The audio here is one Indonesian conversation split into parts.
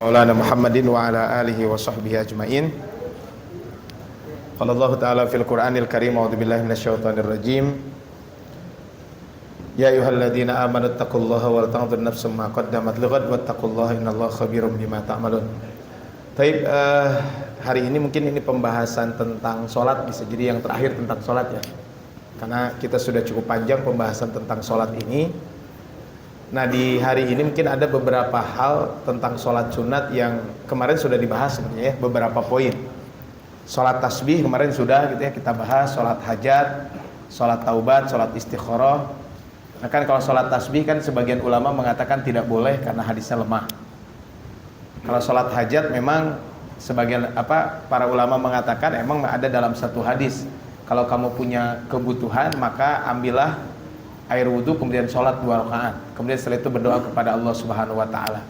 Maulana Muhammadin wa ala alihi wa sahbihi ajma'in. Qala Allah Ta'ala fil Qur'anil Karim, a'udzu billahi minasyaitonir rajim. Ya ayyuhalladzina amanu taqullaha wal tanzur nafsum ma qaddamat lighad wattaqullaha innallaha khabirum bima ta'malun. Baik, hari ini mungkin ini pembahasan tentang sholat, bisa jadi yang terakhir tentang sholat ya. Karena kita sudah cukup panjang pembahasan tentang sholat ini. Nah, di hari ini mungkin ada beberapa hal tentang sholat sunat yang kemarin sudah dibahas sebenarnya ya, beberapa poin. Sholat tasbih kemarin sudah gitu ya kita bahas, sholat hajat, sholat taubat, sholat istikharah. Nah kan kalau sholat tasbih kan sebagian ulama mengatakan tidak boleh karena hadisnya lemah. Kalau sholat hajat memang sebagian para ulama mengatakan emang ada dalam satu hadis. Kalau kamu punya kebutuhan maka ambillah air wudhu kemudian sholat 2 rakaat. Kemudian setelah itu berdoa kepada Allah Subhanahu Wa Taala.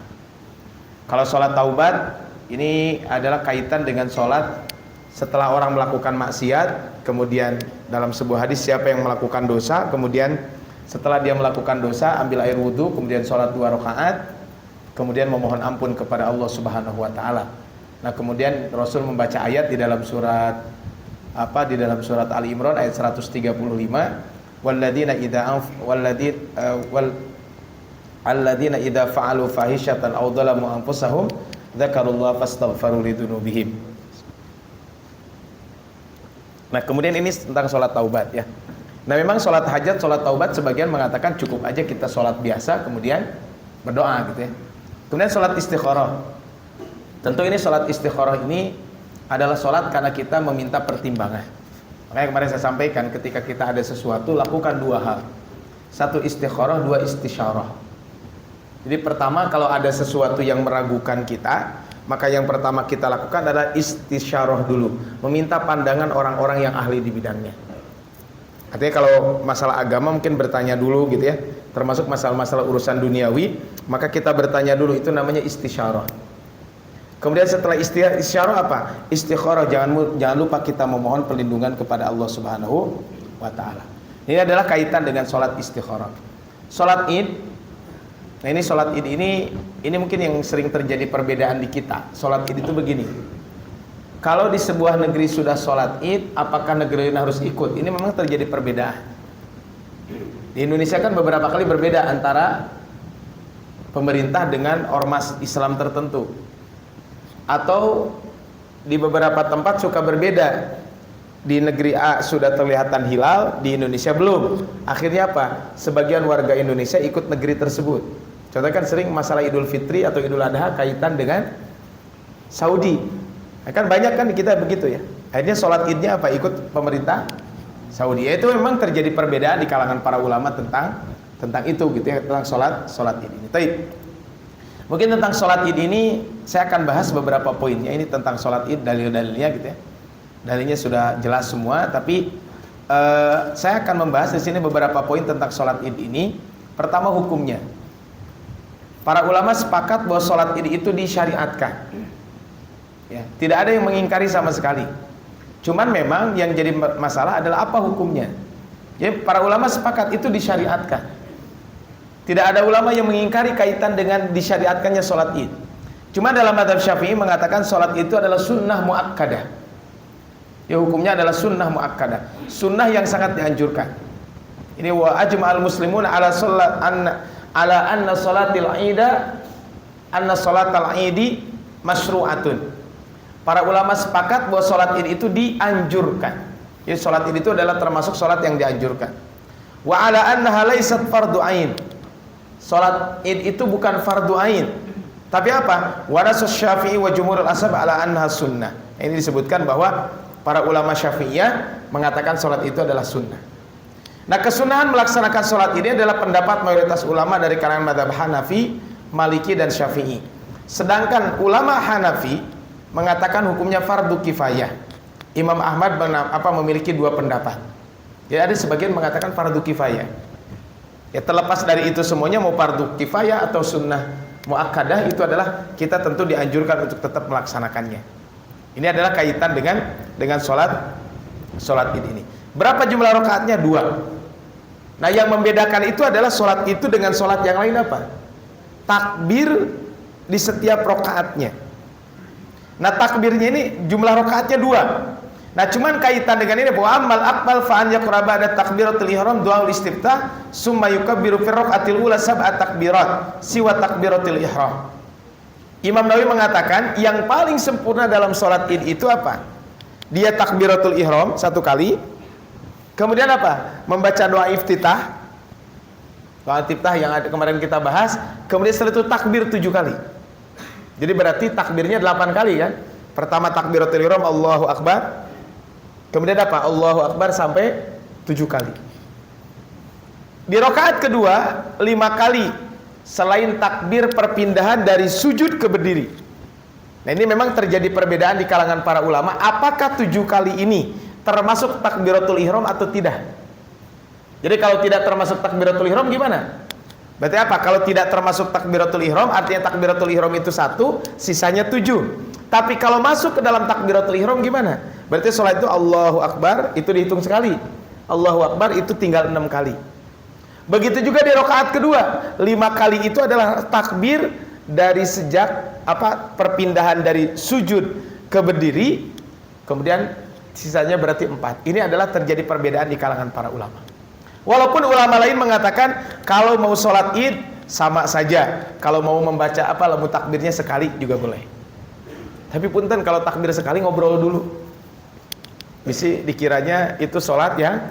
Kalau sholat taubat ini adalah kaitan dengan sholat setelah orang melakukan maksiat. Kemudian dalam sebuah hadis siapa yang melakukan dosa, kemudian setelah dia melakukan dosa ambil air wudhu kemudian sholat 2 rakaat. Kemudian memohon ampun kepada Allah Subhanahu Wa Taala. Nah kemudian Rasul membaca ayat di dalam surat Ali Imran ayat 135. Walladzina idza fa'alu fahishatan aw dzalamu anfusahum dzakarullaha fastaghfiru lidzunubihim. Nah, kemudian ini tentang sholat taubat ya. Nah, memang sholat hajat, sholat taubat sebagian mengatakan cukup aja kita sholat biasa kemudian berdoa gitu ya. Kemudian sholat istikharah. Tentu ini sholat istikharah ini adalah sholat karena kita meminta pertimbangan. Makanya kemarin saya sampaikan ketika kita ada sesuatu lakukan 2 hal. 1 istikharah, 2 istisyarah. Jadi pertama kalau ada sesuatu yang meragukan kita, maka yang pertama kita lakukan adalah istisyarah dulu, meminta pandangan orang-orang yang ahli di bidangnya. Artinya kalau masalah agama mungkin bertanya dulu gitu ya, termasuk masalah-masalah urusan duniawi, maka kita bertanya dulu, itu namanya istisyarah. Kemudian setelah istisyarah apa? Istikharah, jangan lupa kita memohon perlindungan kepada Allah Subhanahu Wa Taala. Ini adalah kaitan dengan sholat istikharah. Sholat Id. Nah ini sholat Id ini mungkin yang sering terjadi perbedaan di kita. Sholat Id itu begini. Kalau di sebuah negeri sudah sholat Id, apakah negeri lain harus ikut? Ini memang terjadi perbedaan. Di Indonesia kan beberapa kali berbeda antara pemerintah dengan ormas Islam tertentu. Atau di beberapa tempat suka berbeda. Di negeri A sudah terlihatan hilal, di Indonesia belum. Akhirnya apa? Sebagian warga Indonesia ikut negeri tersebut. Contohnya kan sering masalah Idul Fitri atau Idul Adha kaitan dengan Saudi. Nah, kan banyak kan kita begitu ya. Akhirnya sholat idnya apa? Ikut pemerintah Saudi. Ya, itu memang terjadi perbedaan di kalangan para ulama tentang itu gitu ya, tentang sholat id ini. Taib. Mungkin tentang sholat id ini saya akan bahas beberapa poinnya. Ini tentang sholat id, dalil-dalilnya gitu ya. Dalilnya sudah jelas semua, tapi saya akan membahas di sini beberapa poin tentang sholat id ini. Pertama, hukumnya. Para ulama sepakat bahwa sholat id itu disyariatkan. Ya, tidak ada yang mengingkari sama sekali. Cuman memang yang jadi masalah adalah apa hukumnya. Jadi para ulama sepakat itu disyariatkan. Tidak ada ulama yang mengingkari kaitan dengan disyariatkannya sholat id. Cuma dalam mazhab Syafi'i mengatakan sholat itu adalah sunnah muakkadah. Ya, hukumnya adalah sunnah muakkadah, sunnah yang sangat dianjurkan. Ini wa ajma'al muslimun ala anna salatil idi masyru'atun. Para ulama sepakat bahwa sholat id itu dianjurkan. Jadi sholat id itu adalah termasuk sholat yang dianjurkan. Wa ala annaha laysat fardu ain. Sholat id itu bukan fardu ain. Tapi apa? Warasus Syafi'i wa jumhurul ashab ala annaha sunnah. Ini disebutkan bahwa para ulama Syafi'iyah mengatakan sholat itu adalah sunnah. Nah, kesunahan melaksanakan sholat ini adalah pendapat mayoritas ulama dari kalangan mazhab Hanafi, Maliki dan Syafi'i. Sedangkan ulama Hanafi mengatakan hukumnya fardu kifayah. Imam Ahmad memiliki 2 pendapat. Jadi ada sebagian mengatakan fardu kifayah. Ya, terlepas dari itu semuanya, mau fardu kifayah atau sunnah muakkadah, itu adalah kita tentu dianjurkan untuk tetap melaksanakannya. Ini adalah kaitan dengan sholat id ini. Berapa jumlah rakaatnya? 2. Nah, yang membedakan itu adalah sholat itu dengan sholat yang lain apa? Takbir di setiap rokaatnya. Nah, takbirnya ini jumlah rokaatnya 2. Nah, cuman kaitan dengan ini bahwa amal akbal fa'an yaqra ba'da takbiratul ihram du'aul istiftah summa yukabbiru fi rakaatil ula sab'at takbirat siwa takbiratul ihram. Imam Nawawi mengatakan yang paling sempurna dalam sholat Id itu apa? Dia takbiratul ihram 1 kali. Kemudian apa? Membaca doa iftitah. Doa iftitah yang kemarin kita bahas. Kemudian setelah itu takbir 7 kali. Jadi berarti takbirnya 8 kali kan? Pertama takbiratul ihram Allahu Akbar. Kemudian apa? Allahu Akbar sampai 7 kali. Di rakaat kedua 5 kali selain takbir perpindahan dari sujud ke berdiri. Nah, ini memang terjadi perbedaan di kalangan para ulama. Apakah 7 kali ini termasuk takbiratul ihram atau tidak? Jadi kalau tidak termasuk takbiratul ihram gimana? Berarti apa? Kalau tidak termasuk takbiratul ihram artinya takbiratul ihram itu 1, sisanya 7. Tapi kalau masuk ke dalam takbiratul ihram gimana? Berarti sholat itu Allahu Akbar itu dihitung sekali. Allahu Akbar itu tinggal 6 kali. Begitu juga di rakaat kedua, 5 kali itu adalah takbir dari sejak perpindahan dari sujud ke berdiri, kemudian sisanya berarti 4. Ini adalah terjadi perbedaan di kalangan para ulama. Walaupun ulama lain mengatakan kalau mau sholat Id sama saja, kalau mau membaca lemu takbirnya sekali juga boleh. Tapi punten kalau takbir sekali ngobrol dulu, bisa dikiranya itu sholat yang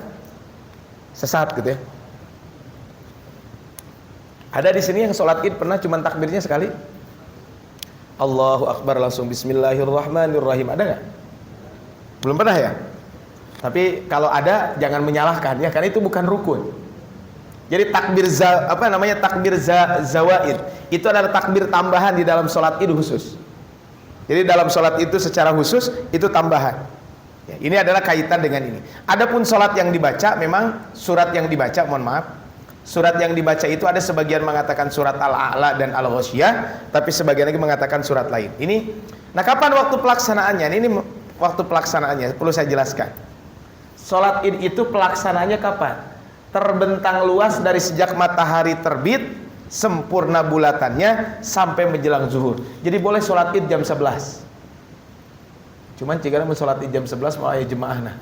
sesat gitu ya. Ada di sini yang sholat Id pernah cuma takbirnya sekali? Allahu Akbar langsung Bismillahirrahmanirrahim, ada nggak? Belum pernah ya? Tapi kalau ada jangan menyalahkan ya, karena itu bukan rukun. Jadi takbir takbir zawaid itu adalah takbir tambahan di dalam sholat Id khusus. Jadi dalam sholat itu secara khusus itu tambahan. Ya, ini adalah kaitan dengan ini. Adapun sholat yang dibaca memang surat yang dibaca, mohon maaf. Surat yang dibaca itu ada sebagian mengatakan surat Al-A'la dan Al-Ghasyiyah, tapi sebagian lagi mengatakan surat lain. Nah kapan waktu pelaksanaannya? Ini waktu pelaksanaannya perlu saya jelaskan. Sholat Id itu pelaksanaannya kapan? Terbentang luas dari sejak matahari terbit, sempurna bulatannya sampai menjelang zuhur. Jadi boleh sholat Id jam 11. Cuman jika mau sholat Id jam 11 malah ya jemaah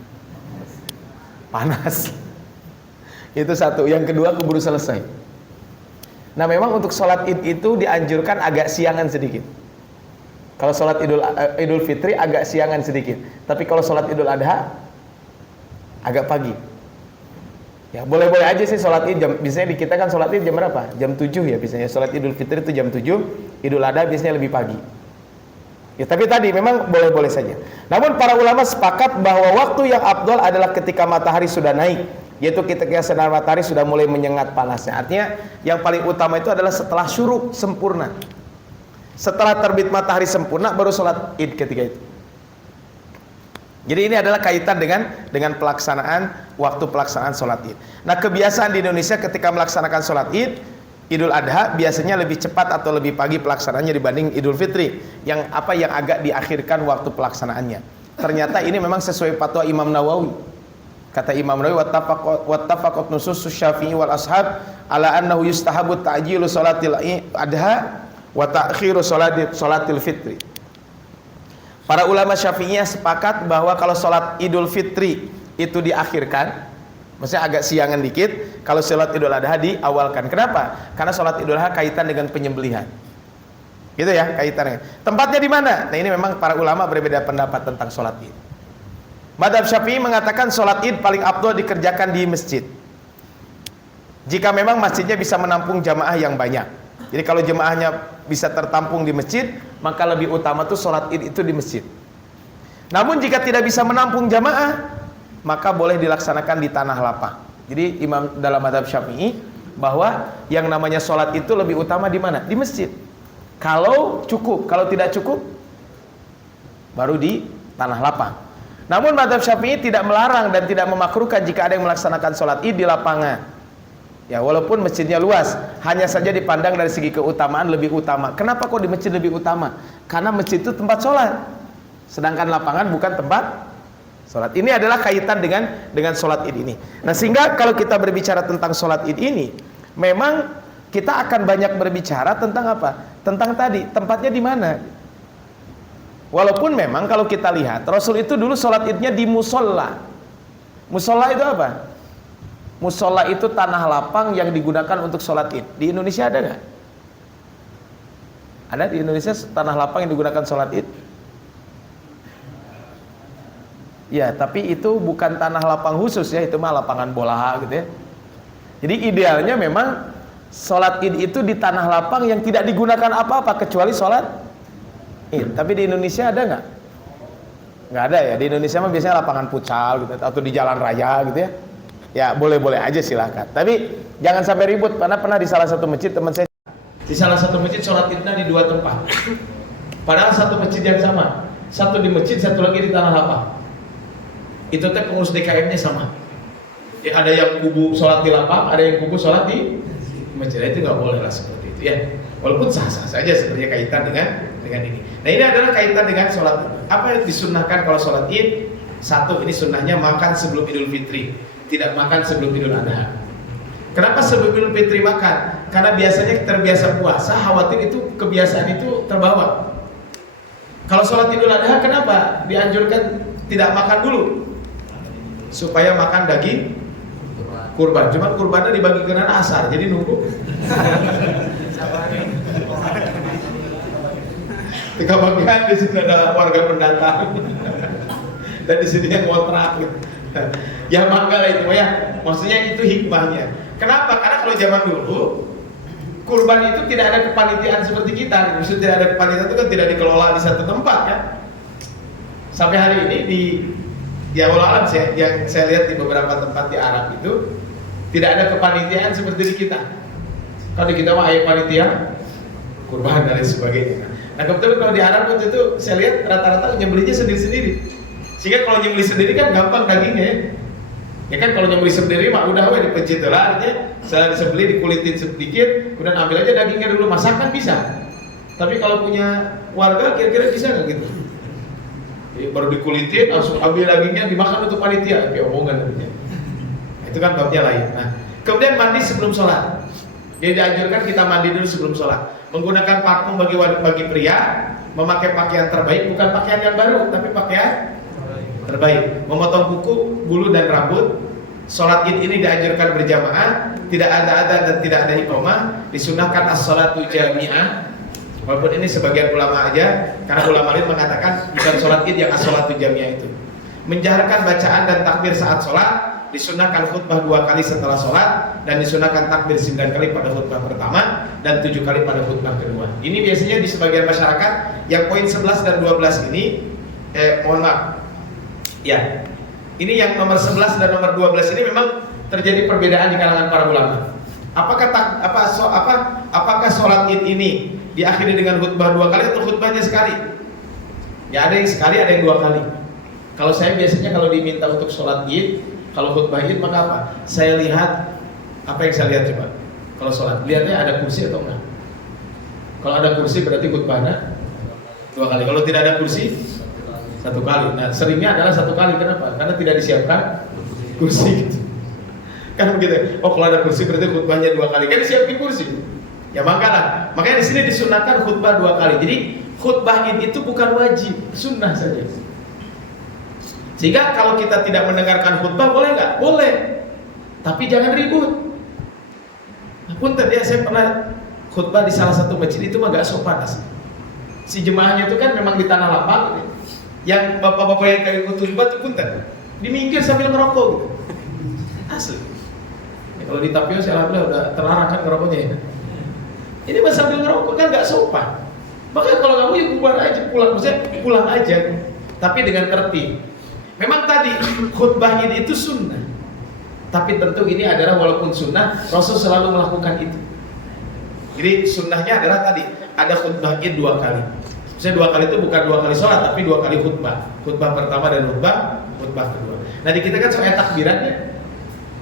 panas. Itu satu. Yang kedua keburu selesai. Nah memang untuk sholat Id itu dianjurkan agak siangan sedikit. Kalau sholat Idul Fitri agak siangan sedikit. Tapi kalau sholat Idul Adha agak pagi. Ya boleh-boleh aja sih sholat Id jam, biasanya di kita kan sholat Id jam berapa? Jam 7 ya biasanya. Sholat Idul Fitri itu jam 7, Idul Adha biasanya lebih pagi. Ya tapi tadi memang boleh-boleh saja. Namun para ulama sepakat bahwa waktu yang afdal adalah ketika matahari sudah naik, yaitu ketika sinar matahari sudah mulai menyengat panasnya. Artinya yang paling utama itu adalah setelah syuruk sempurna. Setelah terbit matahari sempurna baru sholat Id ketika itu. Jadi ini adalah kaitan dengan pelaksanaan waktu pelaksanaan sholat Id. Nah kebiasaan di Indonesia ketika melaksanakan sholat Id, Idul Adha biasanya lebih cepat atau lebih pagi pelaksanaannya dibanding Idul Fitri yang agak diakhirkan waktu pelaksanaannya. Ternyata ini memang sesuai fatwa Imam Nawawi. Kata Imam Nawawi, wattafaqat nusus Syafi'i wal ashab ala annahu yustahabu ta'jilu sholatil adha wa ta'khiru sholatil fitri. Para ulama Syafi'iyah sepakat bahwa kalau sholat Idul Fitri itu diakhirkan, maksudnya agak siangan dikit. Kalau sholat Idul Adha diawalkan. Kenapa? Karena sholat Idul Adha kaitan dengan penyembelihan. Gitu ya kaitannya. Tempatnya di mana? Nah ini memang para ulama berbeda pendapat tentang sholat Id. Madzhab Syafi'i mengatakan sholat Id paling afdal dikerjakan di masjid. Jika memang masjidnya bisa menampung jamaah yang banyak. Jadi kalau jemaahnya bisa tertampung di masjid, maka lebih utama tuh sholat Id itu di masjid. Namun jika tidak bisa menampung jamaah, maka boleh dilaksanakan di tanah lapang. Jadi imam dalam madzhab Syafi'i bahwa yang namanya sholat itu lebih utama di mana? Di masjid. Kalau cukup, kalau tidak cukup, baru di tanah lapang. Namun madzhab Syafi'i tidak melarang dan tidak memakruhkan jika ada yang melaksanakan sholat Id di lapangan. Ya walaupun masjidnya luas, hanya saja dipandang dari segi keutamaan lebih utama. Kenapa kok di masjid lebih utama? Karena masjid itu tempat sholat, sedangkan lapangan bukan tempat Sholat ini adalah kaitan dengan sholat id ini. Nah, sehingga kalau kita berbicara tentang sholat id ini, memang kita akan banyak berbicara tentang apa? Tentang tadi, tempatnya di mana. Walaupun memang kalau kita lihat, Rasul itu dulu sholat idnya di musola. Musola itu apa? Musola itu tanah lapang yang digunakan untuk sholat id. Di Indonesia ada nggak? Ada di Indonesia tanah lapang yang digunakan sholat id? Ya, tapi itu bukan tanah lapang khusus ya, itu mah lapangan bola gitu ya. Jadi idealnya memang sholat id itu di tanah lapang yang tidak digunakan apa-apa kecuali sholat id. Tapi di Indonesia ada nggak? Nggak ada ya. Di Indonesia mah biasanya lapangan futsal gitu atau di jalan raya gitu ya. Ya boleh-boleh aja silahkan. Tapi jangan sampai ribut, karena pernah di salah satu masjid teman saya, di salah satu masjid sholat idnya di dua tempat. Padahal satu masjid yang sama, satu di masjid, satu lagi di tanah lapang. Itu teh pengurus DKM-nya sama. Ya, ada yang kubu sholat di lapang, ada yang kubu sholat di masjid. Itu nggak boleh lah seperti itu ya. Walaupun sah-sah saja sebenarnya kaitan dengan ini. Nah, ini adalah kaitan dengan sholat. Apa yang disunnahkan kalau sholat id? Satu, ini sunnahnya makan sebelum Idul Fitri, tidak makan sebelum Idul Adha. Kenapa sebelum Idul Fitri makan? Karena biasanya terbiasa puasa, khawatir itu kebiasaan itu terbawa. Kalau sholat Idul Adha, kenapa dianjurkan tidak makan dulu? Supaya makan daging kurban. Cuman kurbannya dibagi ke asar, jadi nunggu. Tiga bagian, di sini ada warga pendatang dan di sini yang ngontrak. Ya mangga lah itu ya. Maksudnya itu hikmahnya. Kenapa? Karena kalau zaman dulu kurban itu tidak ada kepanitiaan seperti kita. Maksudnya tidak ada kepanitiaan itu kan tidak dikelola di satu tempat kan. Sampai hari ini ya walau yang saya lihat di beberapa tempat di Arab itu tidak ada kepanitiaan seperti di kita. Kalau di kita mah ayat panitia kurban dan lain sebagainya. Nah kebetulan kalau di Arab waktu itu saya lihat rata-rata nyembelihnya sendiri-sendiri. Sehingga kalau nyembelih sendiri kan gampang dagingnya ya. Ya kan kalau nyembelih sendiri mah udah dipencit lah, artinya setelah disembelih dikulitin sedikit, kemudian ambil aja dagingnya dulu, masak kan bisa. Tapi kalau punya warga kira-kira bisa nggak gitu? Jadi baru dikulitin, langsung ambil dagingnya dimakan untuk panitia, kayak omongan namanya. Itu kan babnya lain. Nah, kemudian mandi sebelum sholat. Jadi dianjurkan kita mandi dulu sebelum sholat. Menggunakan parfum bagi pria, memakai pakaian terbaik, bukan pakaian yang baru, tapi pakaian terbaik. Memotong kuku, bulu dan rambut. Sholat id ini dianjurkan berjamaah, tidak ada adzan dan tidak ada iqamah. Disunahkan as-sholatu jami'ah. Walaupun ini sebagian ulama aja, karena ulama lain mengatakan bukan sholat id yang as-sholatu jami'ah itu. Menjaharkan bacaan dan takbir saat sholat. Disunahkan khutbah 2 kali setelah sholat, dan disunahkan takbir 9 kali pada khutbah pertama dan 7 kali pada khutbah kedua. Ini biasanya di sebagian masyarakat yang poin 11 dan 12 ini, mohon maaf ya, ini yang nomor 11 dan nomor 12 ini memang terjadi perbedaan di kalangan para ulama. Apakah sholat id ini diakhiri dengan khutbah 2 kali atau khutbahnya sekali? Ya ada yang sekali, ada yang 2 kali. Kalau saya biasanya kalau diminta untuk sholat id, kalau khutbah id maka apa? Saya lihat, apa yang saya lihat coba? Kalau sholat, lihatnya ada kursi atau enggak? Kalau ada kursi berarti khutbahnya 2 kali. Kalau tidak ada kursi, 1 kali. Nah seringnya adalah 1 kali. Kenapa? Karena tidak disiapkan kursi gitu. Kan begitu. Oh kalau ada kursi berarti khutbahnya 2 kali. Kan disiapin kursi. Ya makanya di sini disunahkan khutbah 2 kali. Jadi khutbah id itu bukan wajib, sunnah saja. Sehingga kalau kita tidak mendengarkan khutbah boleh nggak? Boleh, tapi jangan ribut. Punten ya, saya pernah khutbah di salah satu masjid itu mah gak sopan asli. Si jemaahnya itu kan memang di tanah lapang gitu. Yang bapak-bapak yang kayak khutbah itu punten diminggir sambil ngerokok gitu. Asli. Ya, kalau di Tapio saya alhamdulillah udah terlarang kan ngerokoknya ya. Ini mah sambil ngerokok kan gak sopan. Makanya kalau kamu ya bubar aja, pulang aja. Tapi dengan tertib. Memang tadi khutbah id itu sunnah, tapi tentu ini adalah walaupun sunnah, Rasul selalu melakukan itu. Jadi sunnahnya adalah tadi ada khutbah id 2 kali. Misalnya 2 kali itu bukan 2 kali sholat, tapi 2 kali khutbah. Khutbah pertama dan khutbah kedua. Nah di kita kan soal takbirannya.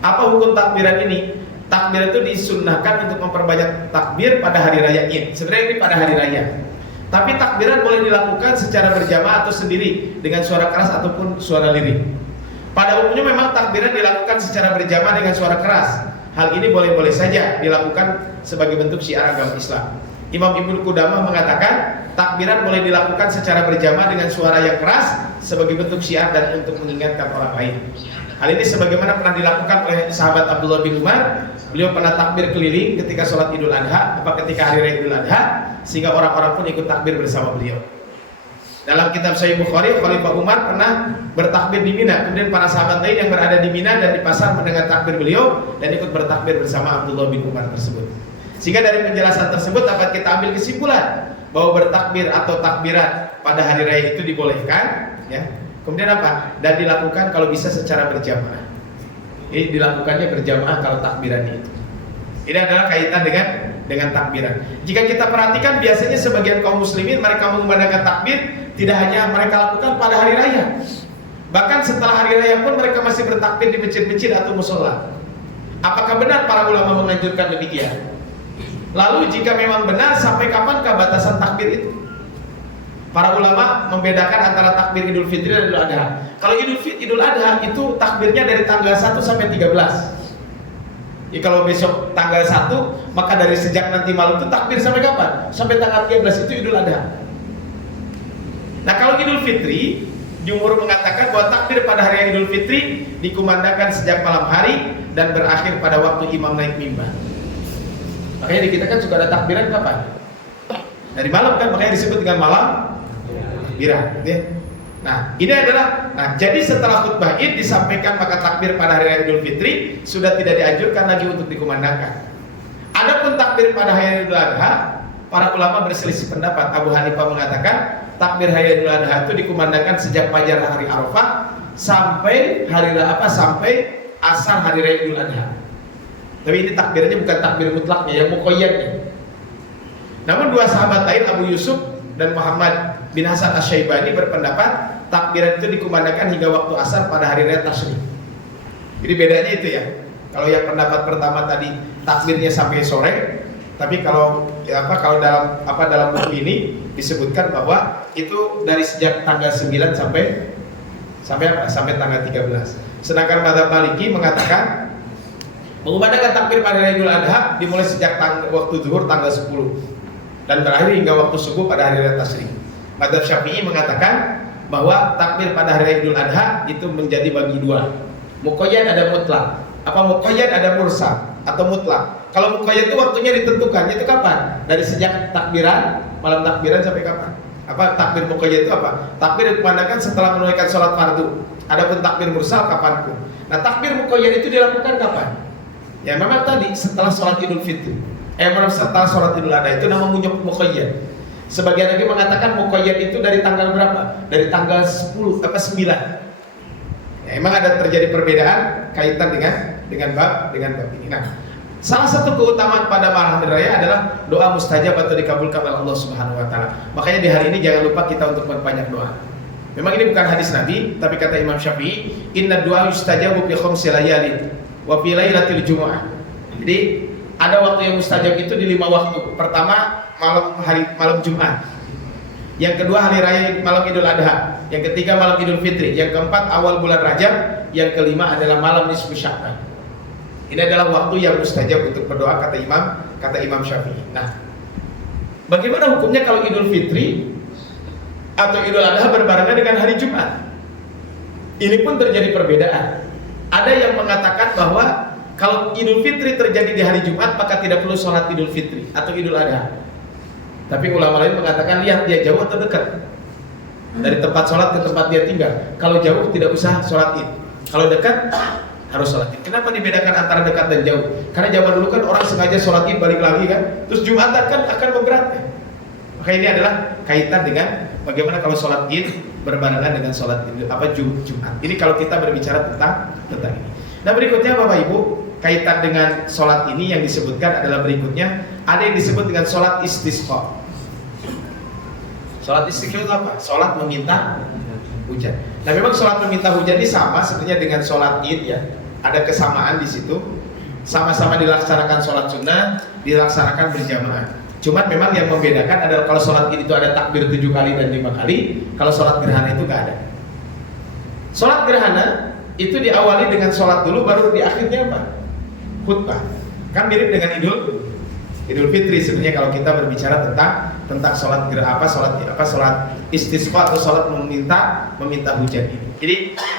Apa hukum takbiran ini? Takbir itu disunnahkan untuk memperbanyak takbir pada hari raya id. Sebenarnya ini pada hari raya. Tapi takbiran boleh dilakukan secara berjamaah atau sendiri dengan suara keras ataupun suara lirih. Pada umumnya memang takbiran dilakukan secara berjamaah dengan suara keras. Hal ini boleh-boleh saja dilakukan sebagai bentuk syiar agama Islam. Imam Ibnu Qudamah mengatakan takbiran boleh dilakukan secara berjamaah dengan suara yang keras sebagai bentuk syiar dan untuk mengingatkan orang lain. Hal ini sebagaimana pernah dilakukan oleh sahabat Abdullah bin Umar. Beliau pernah takbir keliling ketika sholat Idul Adha, ketika hari raya Idul Adha, sehingga orang-orang pun ikut takbir bersama beliau. Dalam kitab Sahih Bukhari, Khalifah Umar pernah bertakbir di Mina. Kemudian para sahabat lain yang berada di Mina dan di pasar mendengar takbir beliau dan ikut bertakbir bersama Abdullah bin Umar tersebut. Sehingga dari penjelasan tersebut dapat kita ambil kesimpulan bahwa bertakbir atau takbiran pada hari raya itu dibolehkan, ya. Kemudian apa? Dan dilakukan kalau bisa secara berjamaah. Ini dilakukannya berjamaah kalau takbiran itu. Ini adalah kaitan dengan takbiran. Jika kita perhatikan biasanya sebagian kaum muslimin mereka mengumandangkan takbir tidak hanya mereka lakukan pada hari raya. Bahkan setelah hari raya pun mereka masih bertakbir di masjid-masjid atau musola. Apakah benar para ulama menganjurkan demikian? Lalu jika memang benar, sampai kapankah batasan takbir itu? Para ulama membedakan antara takbir Idul Fitri dan Idul Adha. Kalau Idul Adha itu takbirnya dari tanggal 1 sampai 13. Jadi kalau besok tanggal 1, maka dari sejak nanti malam itu takbir sampai kapan? Sampai tanggal 13 itu Idul Adha. Nah, kalau Idul Fitri, jumhur mengatakan bahwa takbir pada hari Idul Fitri dikumandangkan sejak malam hari dan berakhir pada waktu imam naik mimbar. Makanya di kita kan suka ada takbiran kapan? Dari malam kan, makanya disebut dengan malam takbiran, gitu ya. Nah, ini adalah, jadi setelah khutbah Id disampaikan maka takbir pada hari raya Idul Fitri sudah tidak dianjurkan lagi untuk dikumandangkan. Adapun takbir pada hari Idul Adha, para ulama berselisih pendapat. Abu Hanifah mengatakan takbir hari Idul Adha itu dikumandangkan sejak fajar hari Arafah sampai sampai asar hari raya Idul Adha. Tapi ini takbirnya bukan takbir mutlaknya, yang muqayyadnya. Namun dua sahabat lain, Abu Yusuf dan Muhammad bin Hasan Asy-Syaibani berpendapat takbiran itu dikumandangkan hingga waktu asar pada hari raya Tasyrik. Jadi bedanya itu ya. Kalau yang pendapat pertama tadi takbirnya sampai sore, tapi kalau dalam buku ini disebutkan bahwa itu dari sejak tanggal 9 sampai tanggal 13. Sedangkan mazhab Maliki mengatakan mengumandangkan takbir pada hari Idul Adha dimulai sejak waktu zuhur tanggal 10 dan berakhir hingga waktu subuh pada hari raya Tasyrik. Mazhab Syafi'i mengatakan bahwa takbir pada hari Idul Adha itu menjadi bagi dua. Muqayyad ada mutlak. Apa muqayyad ada mursal atau mutlak. Kalau muqayyad itu waktunya ditentukan, itu kapan? Dari sejak takbiran, malam takbiran sampai kapan? Apa takbir muqayyad itu apa? Takbir dikumandangkan setelah menunaikan sholat fardu. Adapun takbir mursal kapanpun. Nah, takbir muqayyad itu dilakukan kapan? Ya memang tadi setelah sholat Idul Fitri. Setelah sholat Idul Adha itu namanya muqayyad. Sebagian lagi mengatakan muqayyad itu dari tanggal berapa? Dari tanggal 9. Ya, emang ada terjadi perbedaan kaitan dengan bab ini. Nah, salah satu keutamaan pada malam hari raya adalah doa mustajab atau dikabulkan oleh Allah Subhanahu wa taala. Makanya di hari ini jangan lupa kita untuk memperbanyak doa. Memang ini bukan hadis Nabi, tapi kata Imam Syafi'i, inna du'a yustajabu fi khamsi layalin wa fi lailatil jumu'ah. Jadi ada waktu yang mustajab itu di 5 waktu. Pertama malam Jumat. Yang kedua hari raya malam Idul Adha. Yang ketiga malam Idul Fitri. Yang keempat awal bulan Rajab. Yang kelima adalah malam nisfu Sya'ban. Ini adalah waktu yang mustajab untuk berdoa kata Imam Syafi'i. Nah, bagaimana hukumnya kalau Idul Fitri atau Idul Adha berbarengan dengan hari Jumat? Ini pun terjadi perbedaan. Ada yang mengatakan bahwa kalau Idul Fitri terjadi di hari Jumat maka tidak perlu sholat Idul Fitri atau Idul Adha. Tapi ulama lain mengatakan lihat dia jauh atau dekat dari tempat sholat ke tempat dia tinggal. Kalau jauh tidak usah sholat Id. Kalau dekat harus sholat Id. Kenapa dibedakan antara dekat dan jauh? Karena zaman dulu kan orang sengaja sholat Id balik lagi kan, terus Jumatan kan akan memberatkan. Maka ini adalah kaitan dengan bagaimana kalau sholat Id berbarengan dengan sholat Jumat. Ini kalau kita berbicara tentang ini. Nah berikutnya Bapak Ibu, kaitan dengan sholat ini yang disebutkan adalah berikutnya. Ada yang disebut dengan sholat istisqa. Sholat istisqa itu apa? Sholat meminta hujan. Nah memang sholat meminta hujan ini sama sebenarnya dengan sholat Id ya. Ada kesamaan di situ. Sama-sama dilaksanakan sholat sunnah, dilaksanakan berjamaah. Cuman memang yang membedakan adalah kalau sholat id itu ada takbir 7 kali dan 5 kali, kalau sholat gerhana itu nggak ada. Sholat gerhana itu diawali dengan sholat dulu, baru di akhirnya apa? Khutbah. Kan mirip dengan Idul Fitri sebenarnya kalau kita berbicara tentang sholat sholat istisqa atau sholat meminta hujan ini. Jadi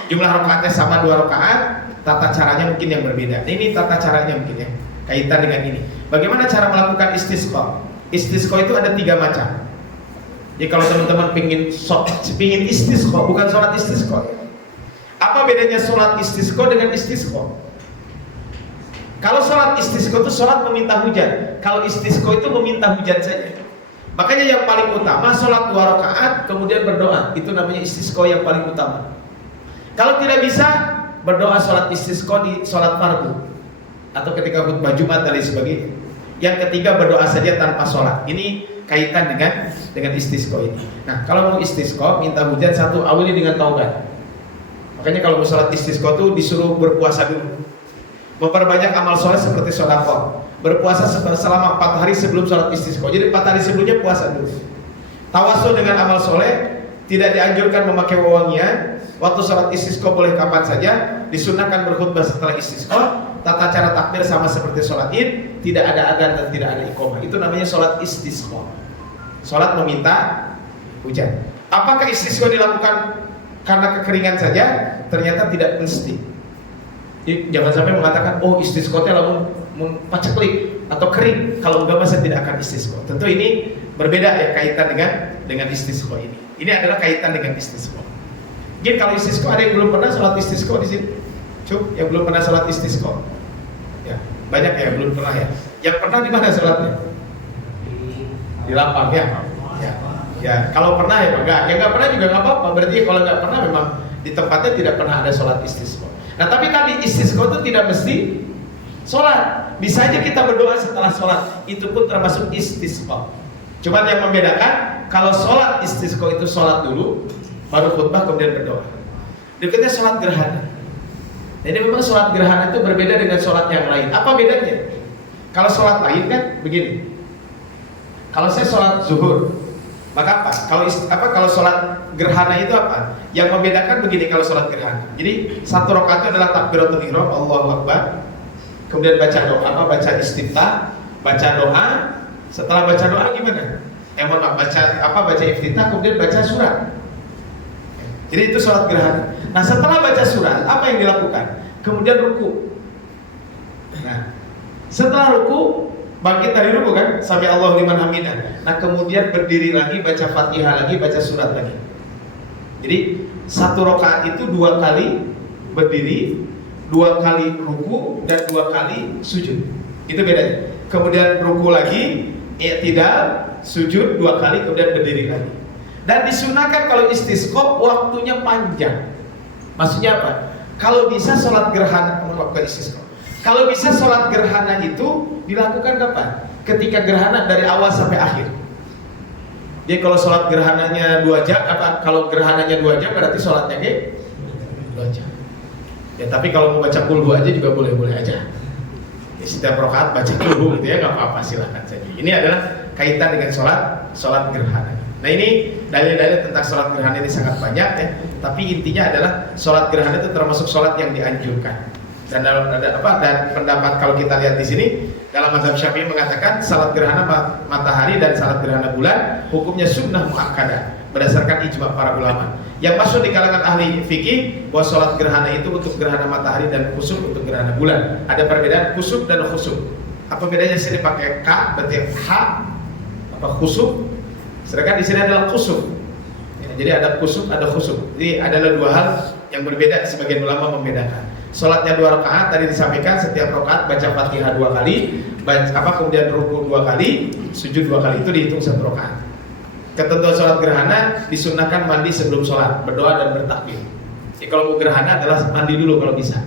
jumlah rakaatnya sama 2 rakaat, tata caranya mungkin yang berbeda. Ini tata caranya mungkin ya, kaitan dengan ini. Bagaimana cara melakukan istisqa? Istisqa itu ada 3 macam. Jadi kalau teman-teman pingin istisqa, bukan sholat istisqa. Apa bedanya sholat istisqa dengan istisqa? Kalau sholat istisqa itu sholat meminta hujan. Kalau istisqa itu meminta hujan saja. Makanya yang paling utama sholat 2 rakaat kemudian berdoa. Itu namanya istisqa yang paling utama. Kalau tidak bisa, berdoa sholat istisqa di sholat fardu atau ketika khutbah Jumat dan lain sebagainya. Yang ketiga berdoa saja tanpa sholat. Ini kaitan dengan istisqa ini. Nah, kalau mau istisqa minta hujan, satu, awali dengan taubat. Makanya kalau mau sholat istisqa itu disuruh berpuasa dulu, memperbanyak amal soleh seperti sedekah, berpuasa selama 4 hari sebelum sholat istisqa. Jadi 4 hari sebelumnya puasa dulu. Tawasul dengan amal soleh, tidak dianjurkan memakai wewangian. Waktu sholat istisqa boleh kapan saja. Disunahkan berkhutbah setelah istisqa. Tata cara takbir sama seperti sholat id, tidak ada adzan dan tidak ada iqamah. Itu namanya sholat istisqa, sholat meminta hujan. Apakah istisqa dilakukan karena kekeringan saja? Ternyata tidak mesti. Jadi, jangan sampai mengatakan, oh istisqa itu lamun paceklik atau kering. Kalau enggak masa tidak akan istisqa. Tentu ini berbeda ya kaitan dengan istisqa ini. Ini adalah kaitan dengan istisqa. Mungkin kalau istisqa ada yang belum pernah sholat istisqa di sini. Yang belum pernah sholat istisqa. Ya, banyak ya belum pernah ya. Yang pernah di mana sholatnya? Di lapang ya. Ya, kalau pernah ya enggak. Yang enggak pernah juga enggak apa-apa. Berarti kalau enggak pernah memang di tempatnya tidak pernah ada sholat istisqa. Nah, tapi tadi istisqa itu tidak mesti sholat. Bisa aja kita berdoa setelah sholat. Itu pun termasuk istisqa. Cuman yang membedakan, kalau sholat istisqa itu sholat dulu, baru khutbah kemudian berdoa. Berikutnya sholat gerhana. Jadi memang sholat gerhana itu berbeda dengan sholat yang lain. Apa bedanya? Kalau sholat lain kan begini. Kalau saya sholat zuhur, maka apa? Kalau sholat gerhana itu apa? Yang membedakan begini kalau sholat gerhana. Jadi 1 rakaat itu adalah takbiratul ihram, Allahu Akbar. Kemudian baca doa, baca istiftah, baca doa. Setelah baca doa gimana? Baca iftitah, kemudian baca surat. Jadi itu sholat gerhana. Nah, setelah baca surat, apa yang dilakukan? Kemudian ruku. Nah, setelah ruku, bangkit dari ruku kan, sami Allahu liman hamidah. Nah, kemudian berdiri lagi, baca Fatihah lagi, baca surat lagi. Jadi 1 rakaat itu 2 kali berdiri, 2 kali ruku dan 2 kali sujud. Itu bedanya. Kemudian ruku lagi, i'tidal, sujud 2 kali, kemudian berdiri lagi. Dan disunahkan kalau istisqa waktunya panjang. Maksudnya apa? Kalau bisa sholat gerhana waktu istisqa. Kalau bisa sholat gerhana itu dilakukan kapan? Ketika gerhana dari awal sampai akhir. Jadi kalau sholat gerhananya 2 jam, kalau gerhananya 2 jam berarti sholatnya 2 jam. Ya tapi kalau mau baca kulhu aja juga boleh-boleh aja. Ya, setiap rakaat baca kulhu gitu ya, nggak apa-apa, silakan saja. Ini adalah kaitan dengan sholat gerhana. Nah, ini dalil-dalil tentang sholat gerhana ini sangat banyak ya. Tapi intinya adalah sholat gerhana itu termasuk sholat yang dianjurkan. Dan dan pendapat kalau kita lihat di sini dalam mazhab Syafi'i mengatakan salat gerhana matahari dan salat gerhana bulan hukumnya sunnah muakkadah berdasarkan ijma para ulama. Yang masuk di kalangan ahli fikih bahwa sholat gerhana itu untuk gerhana matahari dan khusuf untuk gerhana bulan. Ada perbedaan khusuf dan khusuf. Apa bedanya? Sini pakai K berarti H, apa khusuf? Sedangkan di sini adalah khusuf. Ya, jadi ada khusuf, ada khusuf. Jadi adalah 2 hal yang berbeda. Sebagian ulama membedakan. Sholatnya 2 rakaat tadi disampaikan, setiap rakaat baca Fatihah 2 kali, kemudian ruku 2 kali, sujud 2 kali, itu dihitung 1 rakaat. Ketentuan sholat gerhana disunahkan mandi sebelum sholat, berdoa dan bertakbir. Jadi kalau mau gerhana adalah mandi dulu kalau bisa.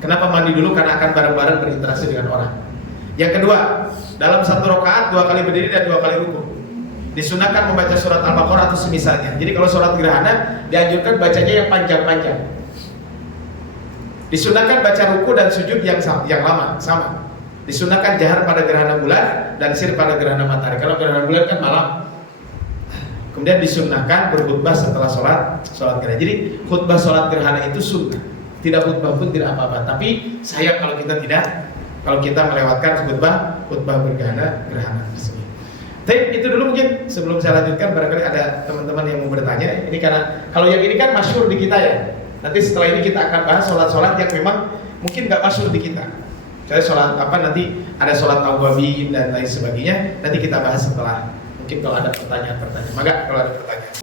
Kenapa mandi dulu? Karena akan bareng-bareng berinteraksi dengan orang. Yang kedua, dalam 1 rakaat 2 kali berdiri dan 2 kali ruku. Disunahkan membaca surat Al-Baqarah atau semisalnya. Jadi kalau sholat gerhana dianjurkan bacanya yang panjang-panjang. Disunahkan baca ruku dan sujud yang lama, sama. Disunahkan jahar pada gerhana bulan dan sir pada gerhana matahari. Kalau gerhana bulan kan malam. Kemudian disunahkan berkhutbah setelah sholat gerhana. Jadi khutbah sholat gerhana itu sunnah. Tidak khutbah pun tidak apa-apa. Tapi sayang kalau kita melewatkan khutbah bergerhana tersebut. Tapi itu dulu mungkin sebelum saya lanjutkan, barangkali ada teman-teman yang mau bertanya. Ini karena kalau yang ini kan masyhur di kita ya. Nanti setelah ini kita akan bahas sholat-sholat yang memang mungkin nggak masyhur di kita. Saya sholat nanti ada sholat awwabin dan lain sebagainya. Nanti kita bahas setelah, mungkin kalau ada pertanyaan. Maka kalau ada pertanyaan.